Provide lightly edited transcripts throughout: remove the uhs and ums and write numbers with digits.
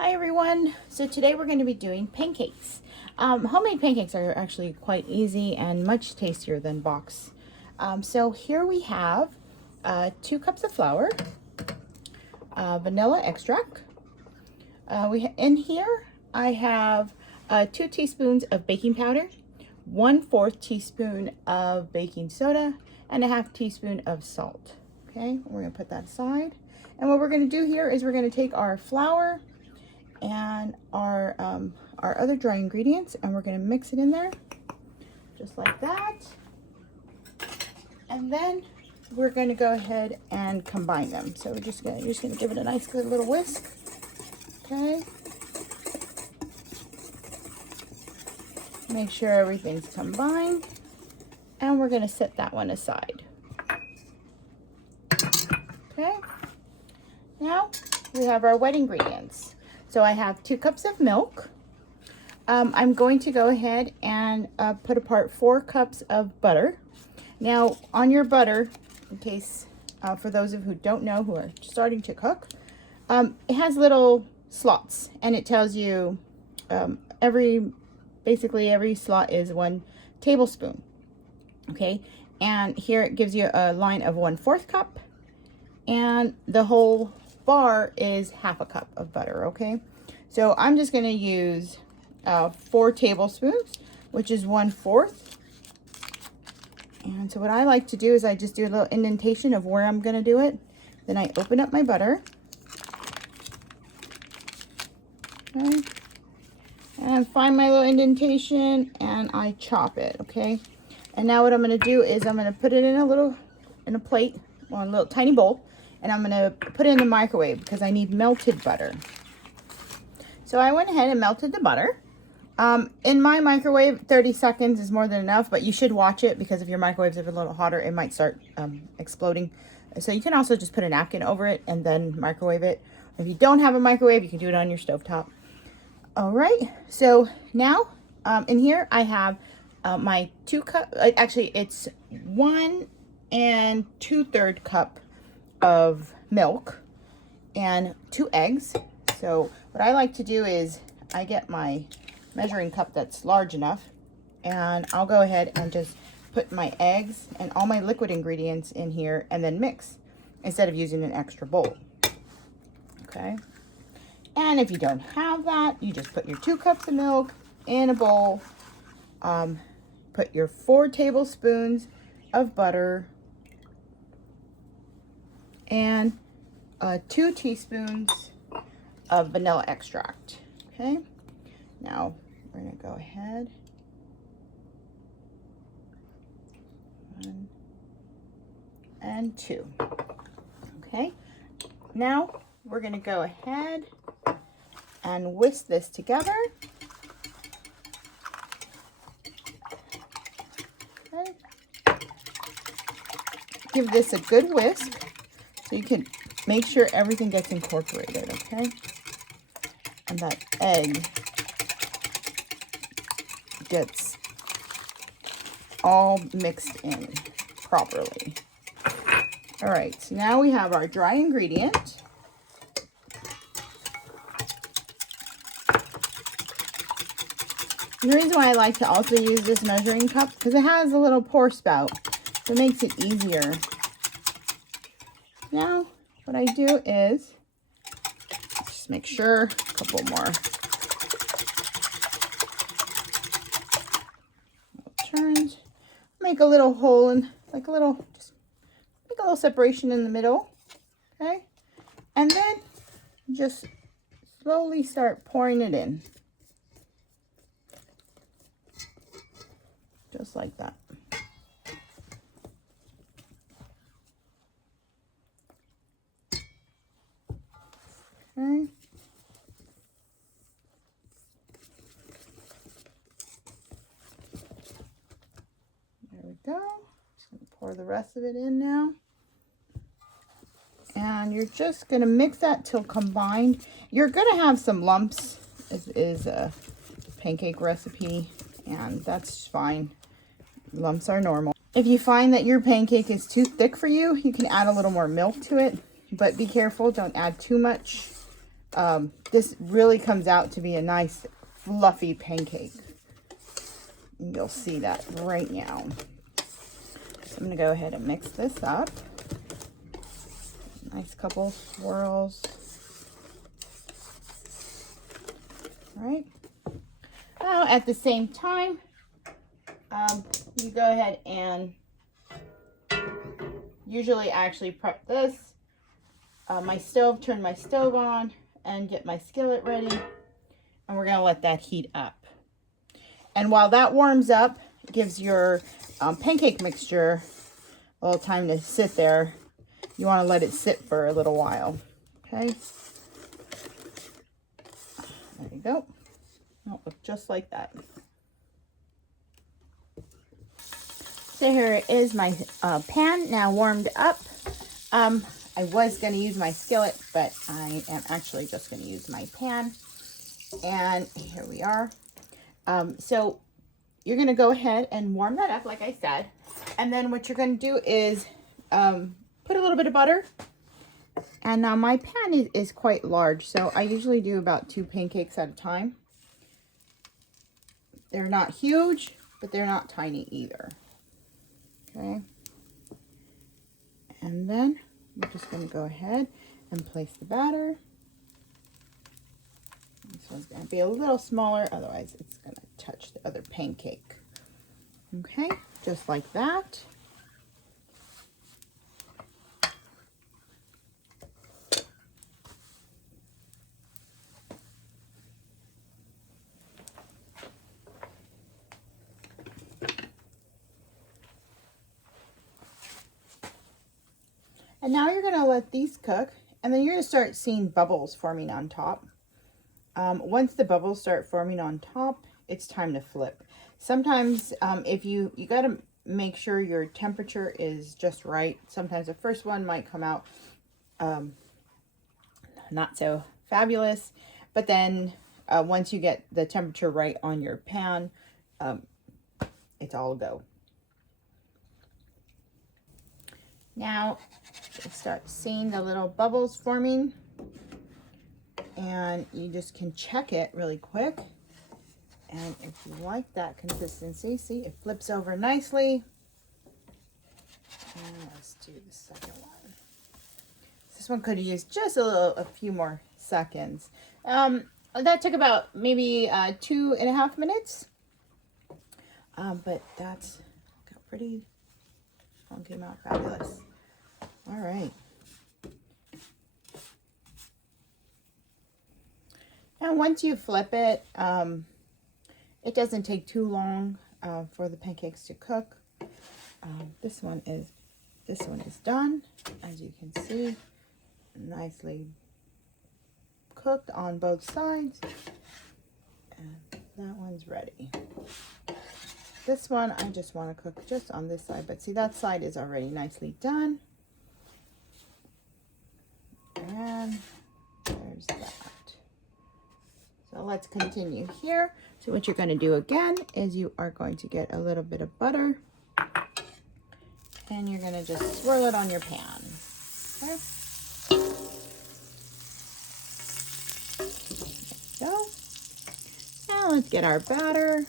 Hi everyone. So today we're going to be doing pancakes. Homemade pancakes are actually quite easy and much tastier than box. So here we have 2 cups of flour, vanilla extract. In here I have 2 teaspoons of baking powder, 1/4 teaspoon of baking soda, and a 1/2 teaspoon of salt. Okay, we're going to put that aside. And what we're going to do here is we're going to take our flour and our other dry ingredients, and we're going to mix it in there just like that, and then we're going to go ahead and combine them. So you're just going to give it a nice good little whisk. Okay, make sure everything's combined, and we're going to set that one aside. Okay, now we have our wet ingredients. So I have 2 cups of milk. I'm going to go ahead and put apart 4 cups of butter. Now on your butter, in case for those of who don't know, who are starting to cook, it has little slots, and it tells you basically every slot is 1 tablespoon. Okay, and here it gives you a line of 1/4 cup, and the whole bar is 1/2 cup of butter. Okay, so I'm just going to use 4 tablespoons, which is 1/4. And so what I like to do is I just do a little indentation of where I'm going to do it. Then I open up my butter. Okay, and find my little indentation, and I chop it. Okay, and now what I'm going to do is I'm going to put it in a plate, or a little tiny bowl, and I'm going to put it in the microwave because I need melted butter. So I went ahead and melted the butter. In my microwave, 30 seconds is more than enough, but you should watch it because if your microwave's a little hotter, it might start exploding. So you can also just put a napkin over it and then microwave it. If you don't have a microwave, you can do it on your stovetop. All right, so now in here I have my 2 cup, actually it's 1 2/3 cup of milk and 2 eggs. So what I like to do is I get my measuring cup that's large enough, and I'll go ahead and just put my eggs and all my liquid ingredients in here and then mix instead of using an extra bowl. Okay, and if you don't have that, you just put your 2 cups of milk in a bowl, put your 4 tablespoons of butter and 2 teaspoons of vanilla extract. Okay, now we're going to go ahead 1 and 2. Okay, now we're going to go ahead and whisk this together. Okay, give this a good whisk so you can make sure everything gets incorporated. Okay, and that egg gets all mixed in properly. All right, so now we have our dry ingredient. The reason why I like to also use this measuring cup because it has a little pour spout, so it makes it easier. Now what I do is just make sure, a couple more turns, make a little hole in, just make a little separation in the middle. Okay, and then just slowly start pouring it in, just like that. Okay. There we go. Just going to pour the rest of it in now. And you're just going to mix that till combined. You're going to have some lumps. This is a pancake recipe, and that's fine. Lumps are normal. If you find that your pancake is too thick for you, you can add a little more milk to it. But be careful, don't add too much this really comes out to be a nice fluffy pancake. And you'll see that right now. So I'm going to go ahead and mix this up. Nice couple swirls. All right. Now at the same time, you go ahead and usually I actually prep this. Turn my stove on and get my skillet ready. And we're going to let that heat up. And while that warms up, it gives your pancake mixture a little time to sit there. You want to let it sit for a little while. Okay. There you go. It'll look just like that. So here is my pan now warmed up. I was going to use my skillet, but I am actually just going to use my pan. And here we are. So you're going to go ahead and warm that up, like I said. And then what you're going to do is put a little bit of butter. And now my pan is quite large, so I usually do about 2 pancakes at a time. They're not huge, but they're not tiny either. Okay. And then we're just going to go ahead and place the batter. This one's going to be a little smaller, otherwise it's going to touch the other pancake. Okay, just like that. And now you're going to let these cook, and then you're going to start seeing bubbles forming on top. Once the bubbles start forming on top, it's time to flip. Sometimes if you got to make sure your temperature is just right. Sometimes the first one might come out not so fabulous, but then once you get the temperature right on your pan, it's all go. Now you start seeing the little bubbles forming, and you just can check it really quick. And if you like that consistency, see, it flips over nicely. And let's do the second one. This one could use just a few more seconds. That took about maybe 2.5 minutes. But that's pretty, came out fabulous. All right. Now once you flip it, it doesn't take too long for the pancakes to cook. This one is done, as you can see, nicely cooked on both sides, and that one's ready. This one I just want to cook just on this side, but see, that side is already nicely done. And there's that. So let's continue here. So what you're going to do again is you are going to get a little bit of butter, and you're going to just swirl it on your pan. Okay. There we go. Now let's get our batter.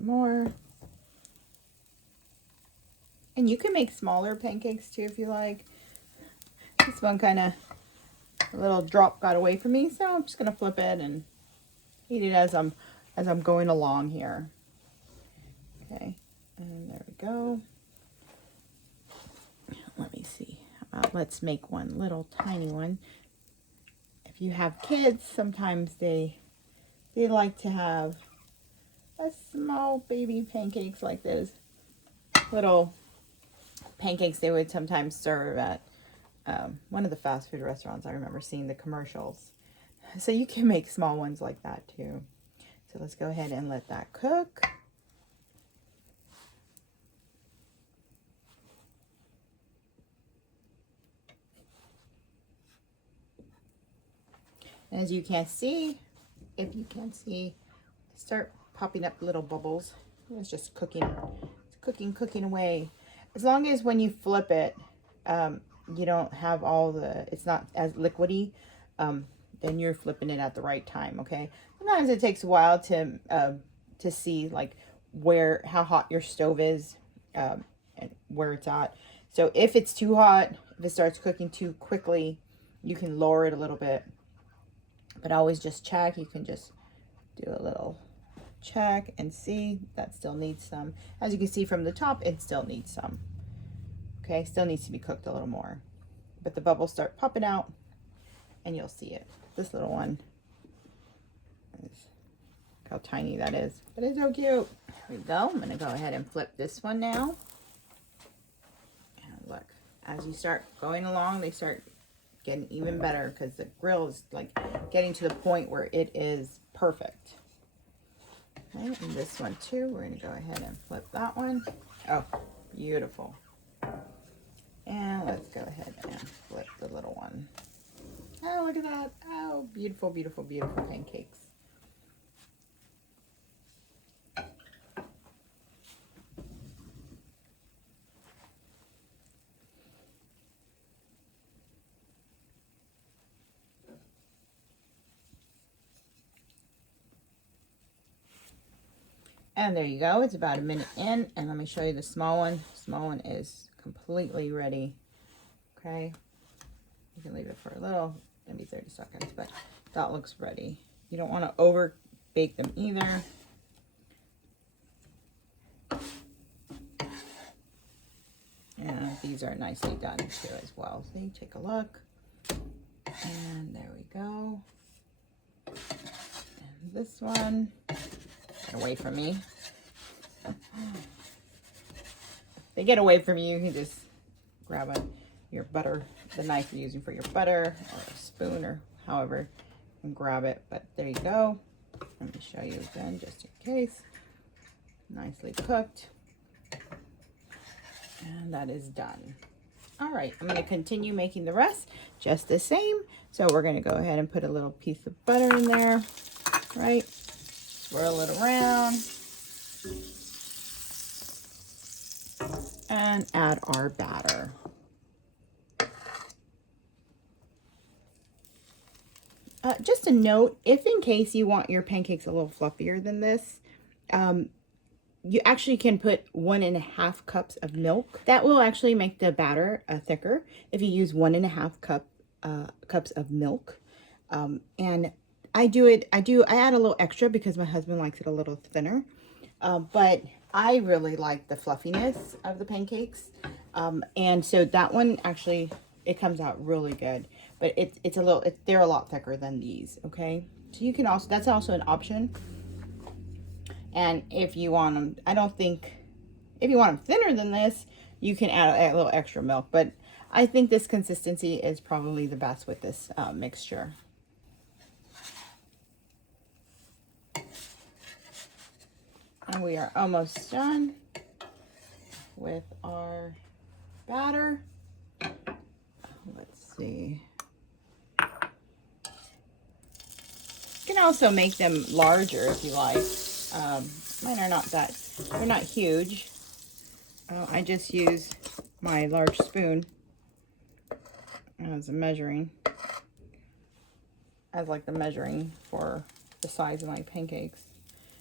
More. And you can make smaller pancakes too if you like. This one kind of, a little drop got away from me, so I'm just gonna flip it and eat it as I'm going along here. Okay, and there we go. Let me see. Let's make one little tiny one. If you have kids, sometimes they like to have a small baby pancakes like this. Little pancakes they would sometimes serve at one of the fast food restaurants. I remember seeing the commercials. So you can make small ones like that too. So let's go ahead and let that cook. As you can see, if you can see, start popping up little bubbles. It's just cooking. It's cooking away. As long as when you flip it, you don't have all the, it's not as liquidy, then you're flipping it at the right time, okay? Sometimes it takes a while to see like how hot your stove is, and where it's at. So if it's too hot, if it starts cooking too quickly, you can lower it a little bit. But always just check. You can just do a little check and see that still needs some. As you can see from the top, it still needs some. Okay, still needs to be cooked a little more. But the bubbles start popping out and you'll see it. This little one, look how tiny that is. But it's so cute. There we go. I'm gonna go ahead and flip this one now. And look, as you start going along, they start getting even better because the grill is like getting to the point where it is perfect. Okay, and this one too, we're gonna go ahead and flip that one. Oh, beautiful. And let's go ahead and flip the little one. Oh, look at that. Oh, beautiful, beautiful, beautiful pancakes. And there you go. It's about a minute in. And let me show you the small one. The small one is completely ready. Okay. You can leave it for a little, maybe 30 seconds, but that looks ready. You don't want to over bake them either. And these are nicely done too as well. See, take a look. And there we go. And this one. Get away from me. They get away from you, you can just grab your butter, the knife you're using for your butter, or a spoon, or however, and grab it. But there you go. Let me show you again, just in case. Nicely cooked. And that is done. All right, I'm going to continue making the rest just the same. So we're going to go ahead and put a little piece of butter in there, right? Swirl it around and add our batter. Just a note, if in case you want your pancakes a little fluffier than this, you actually can put 1.5 cups of milk. That will actually make the batter thicker if you use 1.5 cups of milk. And I add a little extra because my husband likes it a little thinner. But I really like the fluffiness of the pancakes. And so that one actually, it comes out really good. But they're a lot thicker than these, okay? So you can also, that's also an option. And if you want them, if you want them thinner than this, you can add a little extra milk. But I think this consistency is probably the best with this mixture. And we are almost done with our batter. Let's see. You can also make them larger if you like. Mine are they're not huge. I just use my large spoon as like the measuring for the size of my pancakes.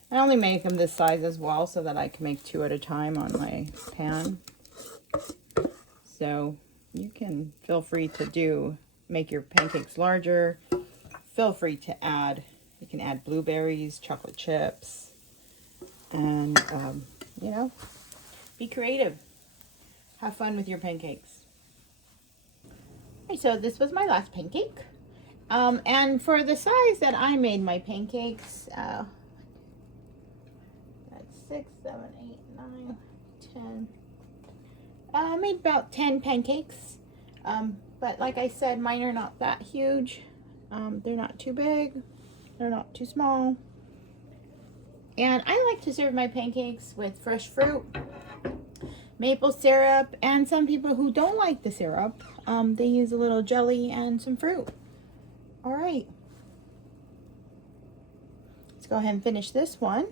I only make them this size as well so that I can make 2 at a time on my pan. So you can feel free to make your pancakes larger. Feel free to add, you can add blueberries, chocolate chips, and you know, be creative. Have fun with your pancakes. Okay, so this was my last pancake. And for the size that I made my pancakes, 6, 7, 8, 9, 10. I made about 10 pancakes. But like I said, mine are not that huge. They're not too big. They're not too small. And I like to serve my pancakes with fresh fruit, maple syrup, and some people who don't like the syrup, they use a little jelly and some fruit. All right. Let's go ahead and finish this one.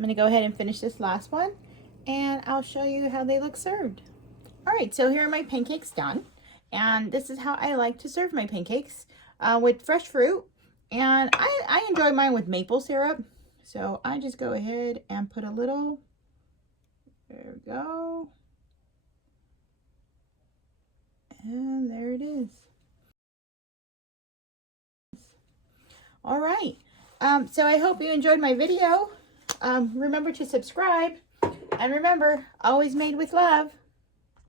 I'm gonna go ahead and finish this last one, and I'll show you how they look served. All right, so here are my pancakes done, and this is how I like to serve my pancakes, with fresh fruit, and I enjoy mine with maple syrup. So I just go ahead and put a little, there we go, and there it is. All right, so I hope you enjoyed my video. Remember to subscribe, and remember, always made with love.